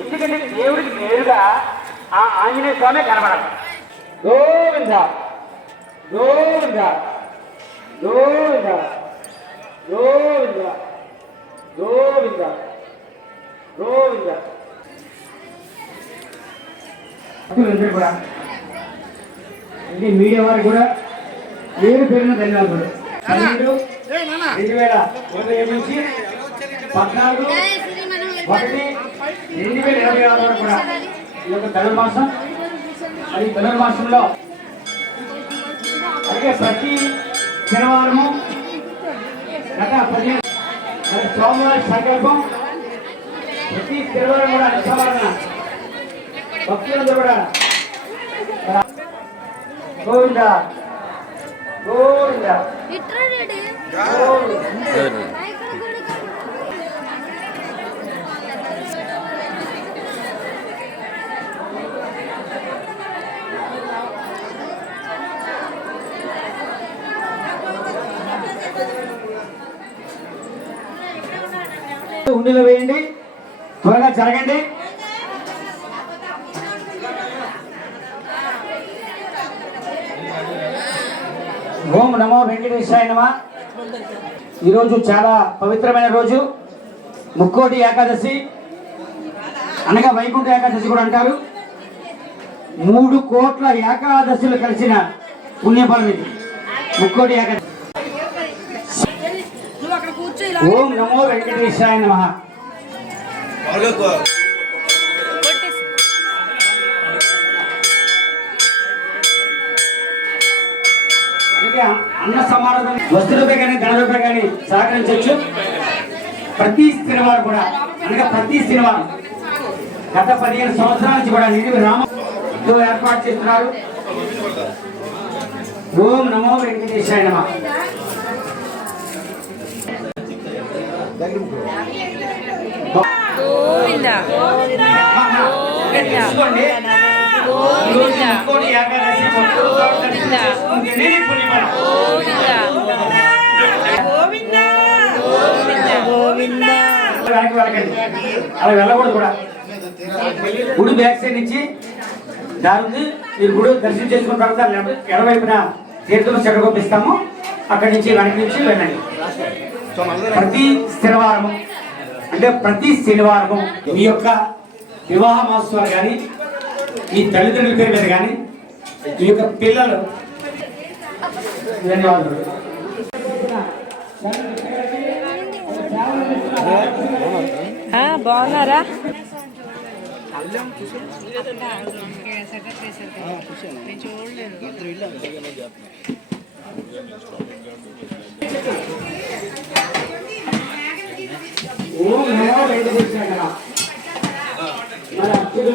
ఎందుకంటే దేవుడికి నేరుగా ఆ ఆంజనేయ స్వామి కనబడాలి. గోవింద గోవింద గోవింద గోవింద గోవింద గోవింద. భక్తులందరూ కూడా అంటే మీడియా వారు కూడా పేరు పేరున ధన్యవాదాలు. రెండు వేల ఏడు నుంచి పద్నాలుగు ఒకటి రెండు వేల ఇరవై ఆరు వరకు కూడా ఈ యొక్క ధనుర్మాసం మరి ధనుర్మాసంలో అలాగే ప్రతి శనివారము గత పదిహేను సోమవారం సంకల్పం. ప్రతి శనివారం కూడా నిస్సారణ భక్తులందరూ కూడా గోవింద గోవింద. గోవింద. ఉండిలో వేయండి. త్వరగా జరగండి. ఓం నమో వెంకటేశాయ నమ. ఈరోజు చాలా పవిత్రమైన రోజు. ముక్కోటి ఏకాదశి. అనగా వైకుంఠ ఏకాదశి కూడా అంటారు. మూడు కోట్ల ఏకాదశులు కలిసిన పుణ్యఫలం ఇది. ముక్కోటి ఏకాదశి. ఓం నమో వెంకటేశాయ నమ. అన్న సమారాధన వస్తువులపై కానీ ధనలపై కానీ సహకరించవచ్చు. ప్రతి శనివారం కూడా అనగా ప్రతి శనివారం గత పదిహేను సంవత్సరాల నుంచి కూడా నిధి రామతో ఏర్పాటు చేస్తున్నారు. ఓం నమో వెంకటేశాయ నమ గోవింద తెలుసుకోండి ఈరోజు ముక్కోటి ఏకాదశి భక్తులు దర్శించుకుంటేనే నీ పుణ్యఫలం. గోవింద గోవింద గోవింద వెనక్కి అలా వెళ్ళకూడదు కూడా గుడి బ్యాక్ సైడ్ నుంచి దాని ఉంది మీరు గుడి దర్శనం చేసుకున్న తర్వాత ఎడవైపున తీర్థం చెడగొప్పిస్తాము అక్కడి నుంచి వెనక నుంచి వెళ్ళండి. ప్రతి శనివారం అంటే ప్రతి శనివారం మీ యొక్క వివాహ మహోత్సవాలు కానీ మీ తల్లిదండ్రుల పేరు మీద కానీ మీ యొక్క పిల్లలు ధన్యవాదాలు. బాగున్నారా? ఓం నమో వెంకటేశాయ నమః. మన అర్చకులు